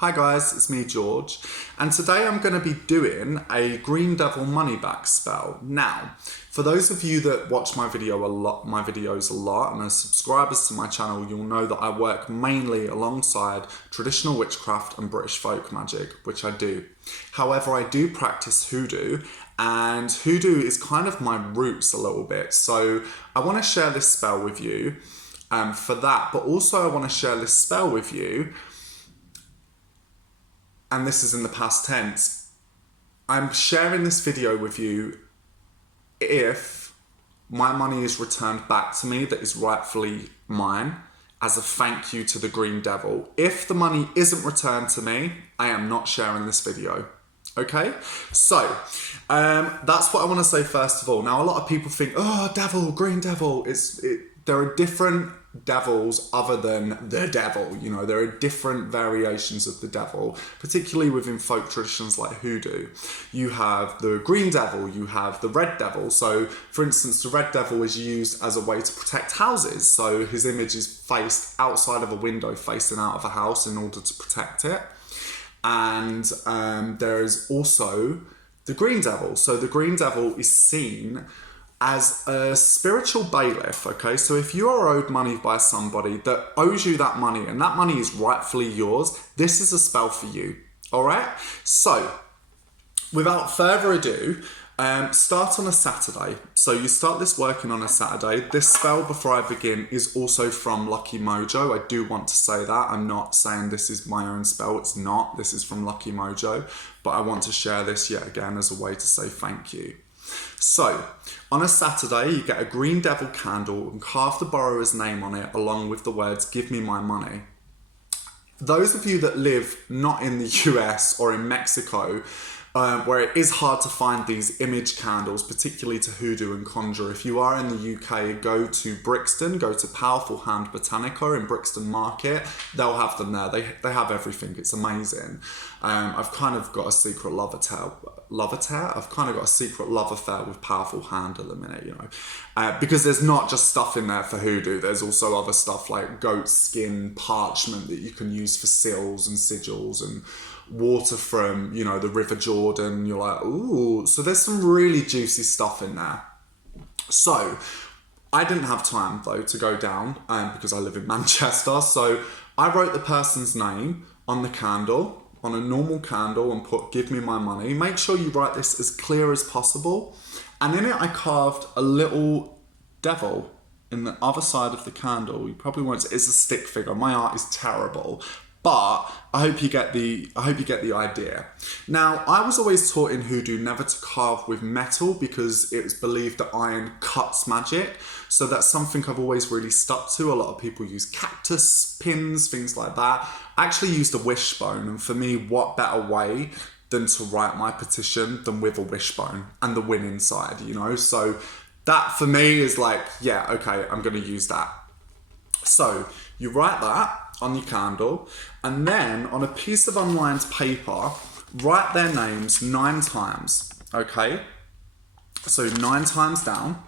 Hi guys, it's me George, and today I'm going to be doing a Green Devil money back spell. Now, for those of you that watch my videos a lot and are subscribers to my channel, you'll know that I work mainly alongside traditional witchcraft and British folk magic, which I do. However, I do practice hoodoo, and hoodoo is kind of my roots a little bit. So I want to share this spell with you for that, but also I want to share this spell with you. And this is in the past tense. I'm sharing this video with you if my money is returned back to me that is rightfully mine as a thank you to the Green Devil. If the money isn't returned to me, I am not sharing this video. Okay? So, that's what I want to say first of all. Now, a lot of people think, oh, devil, Green Devil. There are different devils other than the devil. You know, there are different variations of the devil, particularly within folk traditions like hoodoo. You have the Green Devil, you have the Red Devil. So, for instance, the Red Devil is used as a way to protect houses. So his image is faced outside of a window facing out of a house in order to protect it. And there is also the Green Devil. So the Green Devil is seen as a spiritual bailiff, okay? So if you are owed money by somebody that owes you that money and that money is rightfully yours, this is a spell for you, all right? So without further ado, start on a Saturday. So you start this working on a Saturday. This spell, before I begin, is also from Lucky Mojo. I do want to say that. I'm not saying this is my own spell. It's not. This is from Lucky Mojo. But I want to share this yet again as a way to say thank you. So, on a Saturday, you get a Green Devil candle and carve the borrower's name on it along with the words, "Give me my money." Those of you that live not in the US or in Mexico, where it is hard to find these image candles, particularly to hoodoo and conjure. If you are in the UK, go to Brixton, go to Powerful Hand Botanica in Brixton Market. They'll have them there. They have everything. It's amazing. I've kind of got a secret love affair. I've kind of got a secret love affair with Powerful Hand at the minute, you know, because there's not just stuff in there for hoodoo. There's also other stuff like goat skin parchment that you can use for seals and sigils, and water from, you know, the River Jordan. You're like, ooh. So there's some really juicy stuff in there. So I didn't have time though to go down because I live in Manchester. So I wrote the person's name on the candle, on a normal candle, and put "Give me my money." Make sure you write this as clear as possible. And in it I carved a little devil in the other side of the candle. You probably won't. It's a stick figure. My art is terrible. But I hope you get the idea. Now, I was always taught in hoodoo never to carve with metal because it's believed that iron cuts magic. So that's something I've always really stuck to. A lot of people use cactus pins, things like that. I actually used a wishbone, and for me, what better way than to write my petition than with a wishbone and the win inside, you know? So that for me is like, yeah, okay, I'm gonna use that. So you write that on your candle, and then on a piece of unlined paper, write their names 9 times, okay? So 9 times down,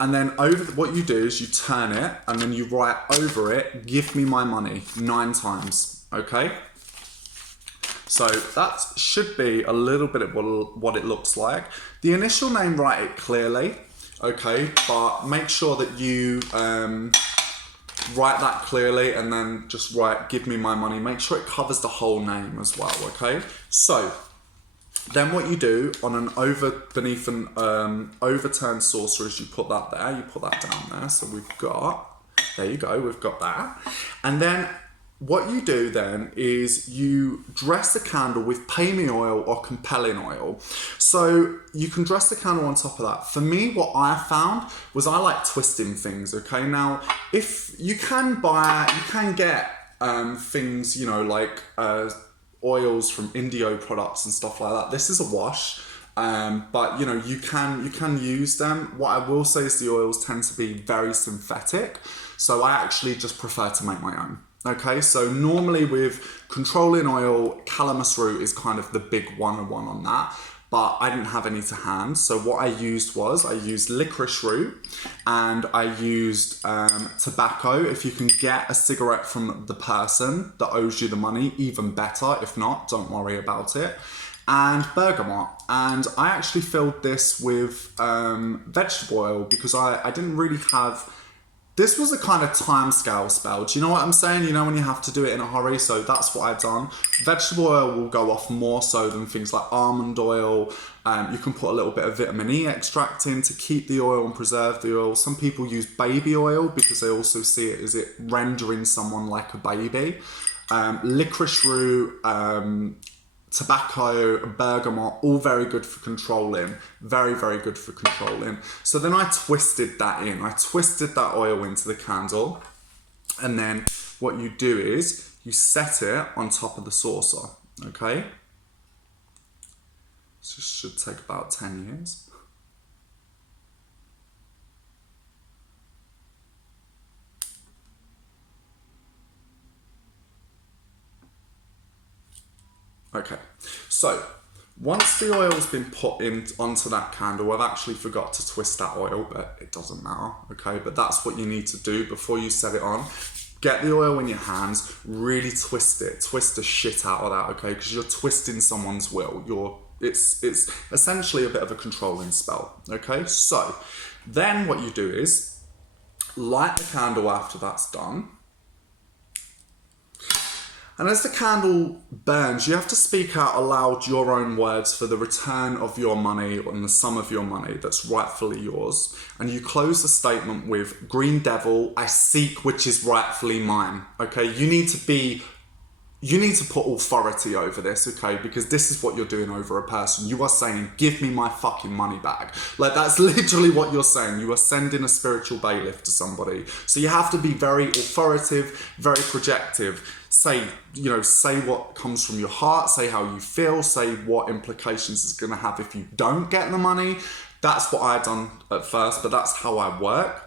and then what you do is you turn it, and then you write over it, "Give me my money," 9 times, okay? So that should be a little bit of what it looks like. The initial name, write it clearly, okay? But make sure that you write that clearly, and then just write "Give me my money." Make sure it covers the whole name as well, okay? So then what you do on an beneath an overturned saucer is you put that there, you put that down there. So there you go, we've got that. And then what you do then is you dress the candle with pay me oil or compelling oil. So you can dress the candle on top of that. For me, what I found was I like twisting things, okay? Now, if you can get things, you know, like oils from Indio products and stuff like that. This is a wash. But you know, you can use them. What I will say is the oils tend to be very synthetic. So I actually just prefer to make my own. Okay, so normally with controlling oil, calamus root is kind of the big 101 on that. but I didn't have any to hand. So what I used licorice root, and I used tobacco. If you can get a cigarette from the person that owes you the money, even better. If not, don't worry about it. And bergamot. And I actually filled this with vegetable oil because I didn't really have... This was a kind of time scale spell. Do you know what I'm saying? You know when you have to do it in a hurry? So that's what I've done. Vegetable oil will go off more so than things like almond oil. You can put a little bit of vitamin E extract in to keep the oil and preserve the oil. Some people use baby oil because they also see it as it rendering someone like a baby. Licorice root, tobacco, bergamot, all very good for controlling. Very, very good for controlling. So then I twisted that in. I twisted that oil into the candle. And then what you do is you set it on top of the saucer, okay? So this should take about 10 years. Okay, so once the oil's been put in onto that candle, I've actually forgot to twist that oil, but it doesn't matter, okay? But that's what you need to do before you set it on. Get the oil in your hands, really twist it, twist the shit out of that, okay? Because you're twisting someone's will. It's essentially a bit of a controlling spell, okay? So then what you do is light the candle after that's done. And as the candle burns, you have to speak out aloud your own words for the return of your money and the sum of your money that's rightfully yours. And you close the statement with, Green Devil, I seek which is rightfully mine. Okay, you need to put authority over this, okay? Because this is what you're doing over a person. You are saying, give me my fucking money back. Like, that's literally what you're saying. You are sending a spiritual bailiff to somebody. So you have to be very authoritative, very projective. Say what comes from your heart, say how you feel, say what implications it's gonna have if you don't get the money. That's what I done at first, but that's how I work.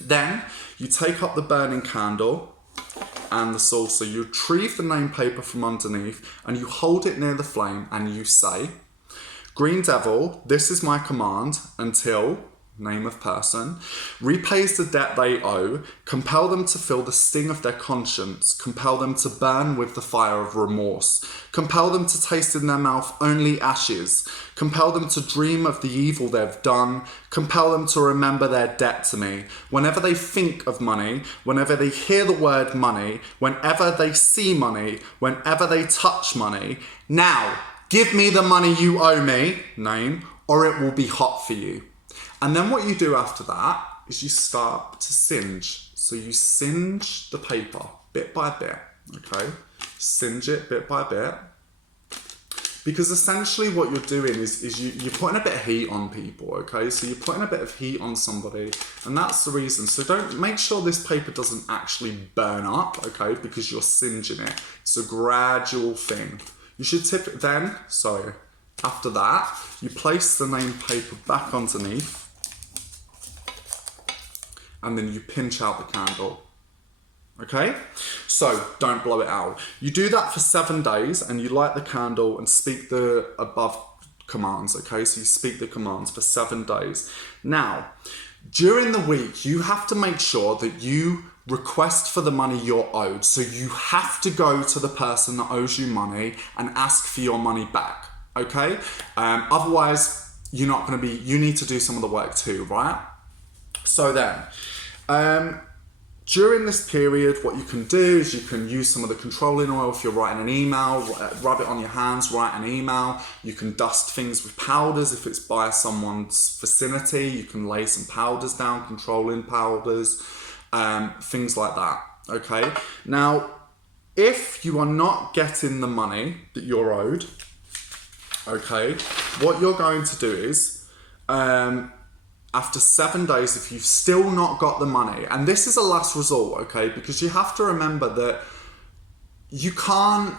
Then you take up the burning candle and the saucer, you retrieve the name paper from underneath and you hold it near the flame and you say, Green Devil, this is my command until, name of person, repays the debt they owe, compel them to feel the sting of their conscience, compel them to burn with the fire of remorse, compel them to taste in their mouth only ashes, compel them to dream of the evil they've done, compel them to remember their debt to me. Whenever they think of money, whenever they hear the word money, whenever they see money, whenever they touch money, now give me the money you owe me, name, or it will be hot for you. And then what you do after that is you start to singe. So you singe the paper bit by bit, okay? Singe it bit by bit. Because essentially what you're doing is you're putting a bit of heat on people, okay? So you're putting a bit of heat on somebody, and that's the reason. So make sure this paper doesn't actually burn up, okay? Because you're singeing it. It's a gradual thing. You should after that, you place the name paper back underneath, and then you pinch out the candle, okay? So don't blow it out. You do that for 7 days and you light the candle and speak the above commands, okay? So you speak the commands for 7 days. Now, during the week, you have to make sure that you request for the money you're owed. So you have to go to the person that owes you money and ask for your money back, okay? Otherwise, you need to do some of the work too, right? So then, during this period, what you can do is you can use some of the controlling oil if you're writing an email, rub it on your hands, write an email. You can dust things with powders if it's by someone's vicinity. You can lay some powders down, controlling powders, things like that, okay? Now, if you are not getting the money that you're owed, okay, what you're going to do is, after 7 days, if you've still not got the money, and this is a last resort, okay, because you have to remember that you can't,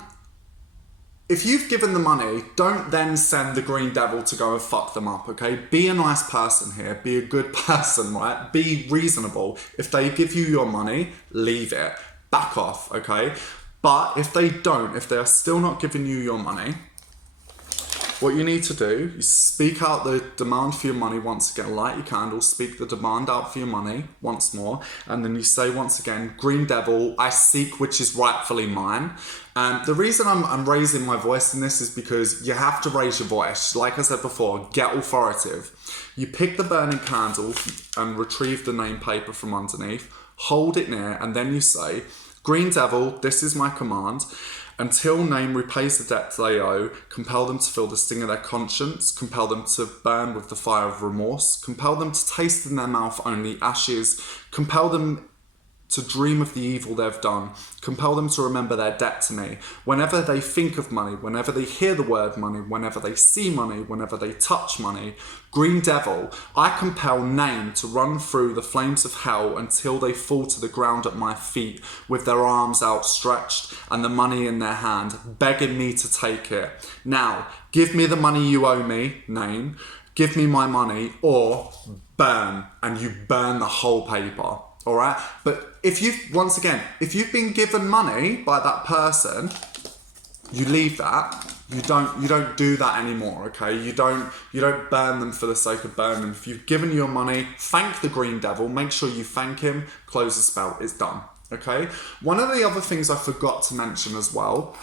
if you've given the money, don't then send the Green Devil to go and fuck them up, okay? Be a nice person here, be a good person, right? Be reasonable. If they give you your money, leave it, back off, okay? But if they don't, if they are still not giving you your money, what you need to do is speak out the demand for your money once again. Light your candle, speak the demand out for your money once more, and then you say once again, Green Devil, I seek which is rightfully mine. The reason I'm raising my voice in this is because you have to raise your voice. Like I said before, get authoritative. You pick the burning candle and retrieve the name paper from underneath, hold it near, and then you say, Green Devil, this is my command. Until name repays the debt they owe, compel them to feel the sting of their conscience, compel them to burn with the fire of remorse, compel them to taste in their mouth only ashes, compel them to dream of the evil they've done, compel them to remember their debt to me. Whenever they think of money, whenever they hear the word money, whenever they see money, whenever they touch money, Green Devil, I compel name to run through the flames of hell until they fall to the ground at my feet with their arms outstretched and the money in their hand, begging me to take it. Now, give me the money you owe me, name, give me my money, or burn, and you burn the whole paper. All right, but if you've been given money by that person, you leave that. You don't do that anymore. Okay, you don't burn them for the sake of burning them. If you've given your money, thank the Green Devil. Make sure you thank him. Close the spell. It's done. Okay. One of the other things I forgot to mention as well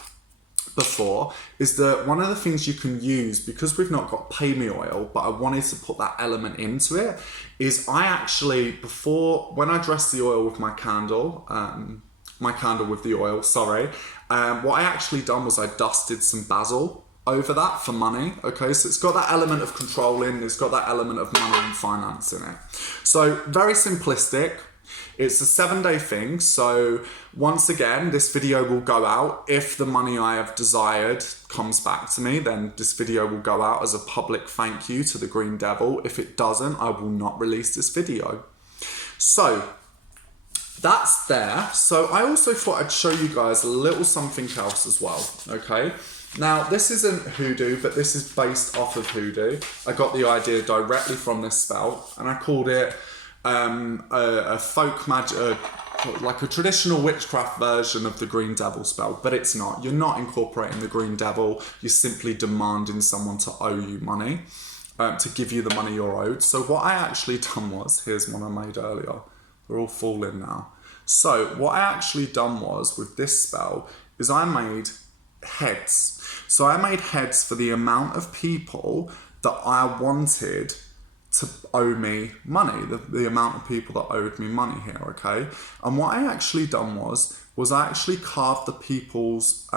before is that one of the things you can use, because we've not got pay me oil, but I wanted to put that element into it, is I actually, before, when I dressed the oil with my candle with the oil, what I actually done was I dusted some basil over that for money. Okay, so it's got that element of controlling, it's got that element of money and finance in it. So very simplistic. It's a 7-day thing, so once again, this video will go out. If the money I have desired comes back to me, then this video will go out as a public thank you to the Green Devil. If it doesn't, I will not release this video. So, that's there. So I also thought I'd show you guys a little something else as well, okay? Now, this isn't hoodoo, but this is based off of hoodoo. I got the idea directly from this spell, and I called it a folk magic, like a traditional witchcraft version of the Green Devil spell, but it's not. You're not incorporating the Green Devil. You're simply demanding someone to owe you money, to give you the money you're owed. So what I actually done was, here's one I made earlier. They're all falling now. So what I actually done was, with this spell, is I made heads. So I made heads for the amount of people that I wanted to owe me money, the amount of people that owed me money here, okay? And what I actually done was I actually carved the people's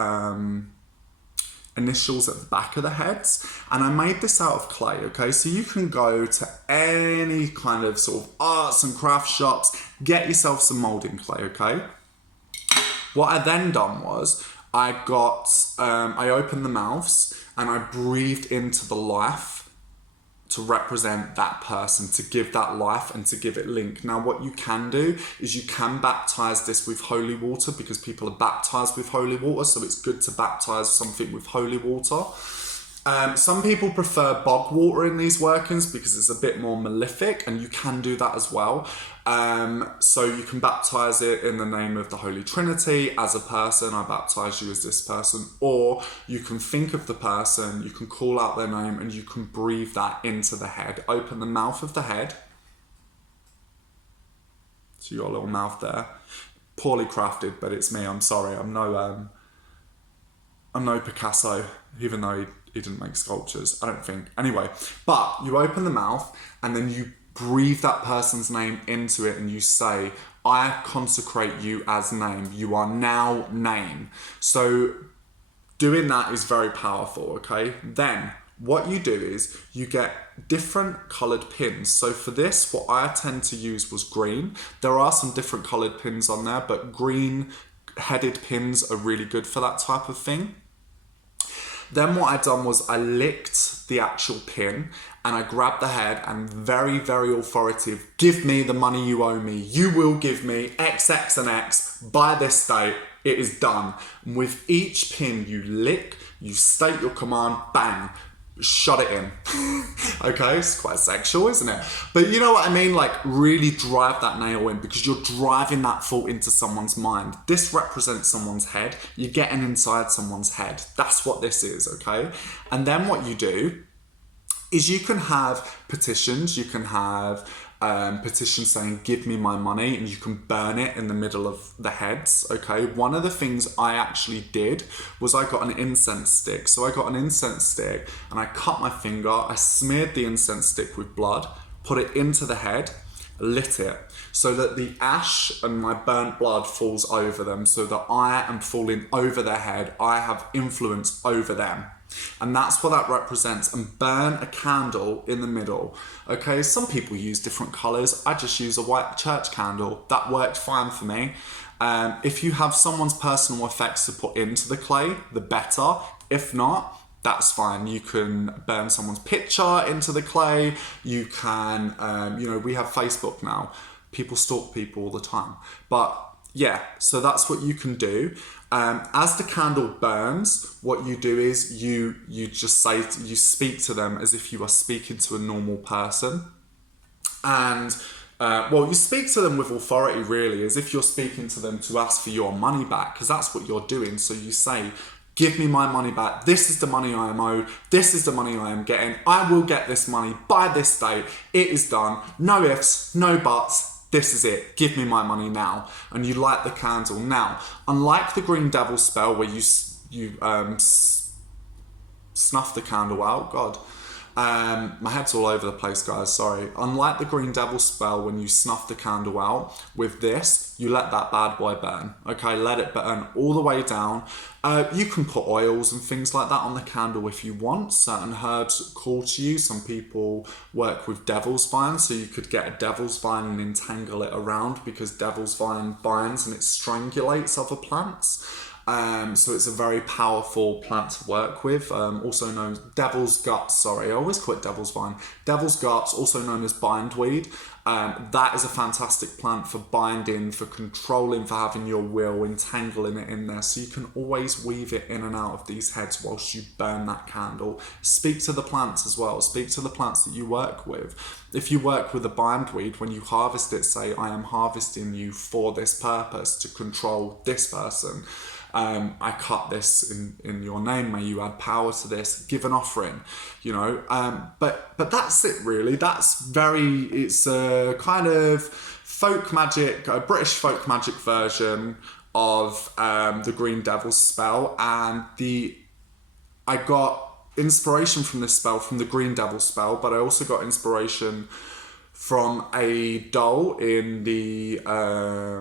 initials at the back of the heads, and I made this out of clay, okay? So you can go to any kind of sort of arts and craft shops, get yourself some moulding clay, okay? What I then done was I opened the mouths and I breathed into the life to represent that person, to give that life and to give it link. Now, what you can do is you can baptize this with holy water, because people are baptized with holy water, so it's good to baptize something with holy water. Some people prefer bog water in these workings because it's a bit more malefic, and you can do that as well. So you can baptize it in the name of the Holy Trinity. As a person, I baptize you as this person. Or you can think of the person, you can call out their name, and you can breathe that into the head. Open the mouth of the head. So your little mouth there. Poorly crafted, but it's me, I'm sorry. I'm no Picasso, even though he didn't make sculptures, I don't think. Anyway, but you open the mouth and then you breathe that person's name into it and you say, I consecrate you as name. You are now name. So doing that is very powerful, okay? Then what you do is you get different coloured pins. So for this, what I tend to use was green. There are some different coloured pins on there, but green headed pins are really good for that type of thing. Then what I done was I licked the actual pin and I grabbed the head and very, very authoritative, give me the money you owe me. You will give me X, X and X by this date. It is done. And with each pin you lick, you state your command, bang. shut it in. Okay, it's quite sexual, isn't it? But you know what I mean? Like, really drive that nail in, because you're driving that thought into someone's mind. This represents someone's head. You're getting inside someone's head. That's what this is, okay? And then what you do is you can have petitions. You can have petitions saying, give me my money, and you can burn it in the middle of the heads, okay? One of the things I actually did was I got an incense stick. So I got an incense stick and I cut my finger, I smeared the incense stick with blood, put it into the head, lit it, so that the ash and my burnt blood falls over them, so that I am falling over their head. I have influence over them. And that's what that represents. And burn a candle in the middle. Okay, some people use different colours. I just use a white church candle. That worked fine for me. If you have someone's personal effects to put into the clay, the better. If not, that's fine. You can burn someone's picture into the clay. You can, we have Facebook now. People stalk people all the time. But yeah, so that's what you can do. As the candle burns, what you do is you speak to them as if you are speaking to a normal person. And you speak to them with authority, really, as if you're speaking to them to ask for your money back, because that's what you're doing. So you say, give me my money back. This is the money I am owed. This is the money I am getting. I will get this money by this date. It is done. No ifs, no buts. This is it. Give me my money now. And you light the candle. Now, unlike the Green Devil spell where you snuff the candle out, God, my head's all over the place, guys, sorry. Unlike the Green Devil spell, when you snuff the candle out, with this, you let that bad boy burn. Okay, let it burn all the way down. You can put oils and things like that on the candle if you want. Certain herbs call to you. Some people work with devil's vine, so you could get a devil's vine and entangle it around, because devil's vine binds and it strangulates other plants. So it's a very powerful plant to work with, also known as devil's guts, sorry, I always call it devil's vine. Devil's guts, also known as bindweed. That is a fantastic plant for binding, for controlling, for having your will, entangling it in there. So you can always weave it in and out of these heads whilst you burn that candle. Speak to the plants as well. Speak to the plants that you work with. If you work with a bindweed, when you harvest it, say, I am harvesting you for this purpose, to control this person. I cut this in your name, may you add power to this, give an offering, but that's it really. It's a kind of folk magic, a British folk magic version of the Green Devil spell, and I got inspiration from this spell, from the Green Devil spell, but I also got inspiration from a doll in the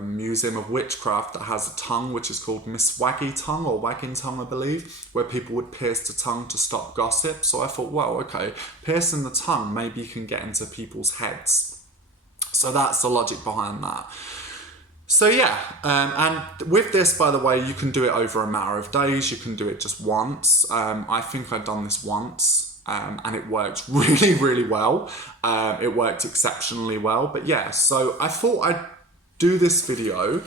Museum of Witchcraft that has a tongue which is called Miss Waggy Tongue, or Wagging Tongue, I believe, where people would pierce the tongue to stop gossip. So I thought, well, okay, piercing the tongue, maybe you can get into people's heads. So that's the logic behind that. So yeah, and with this, by the way, you can do it over a matter of days. You can do it just once. I think I've done this once. And it worked really, really well. It worked exceptionally well. But yeah, so I thought I'd do this video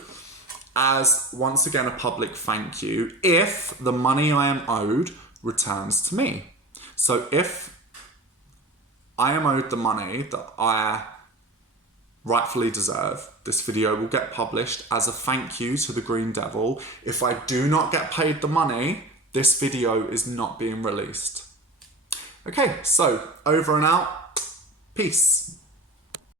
as, once again, a public thank you if the money I am owed returns to me. So if I am owed the money that I rightfully deserve, this video will get published as a thank you to the Green Devil. If I do not get paid the money, this video is not being released. Okay, so over and out. Peace.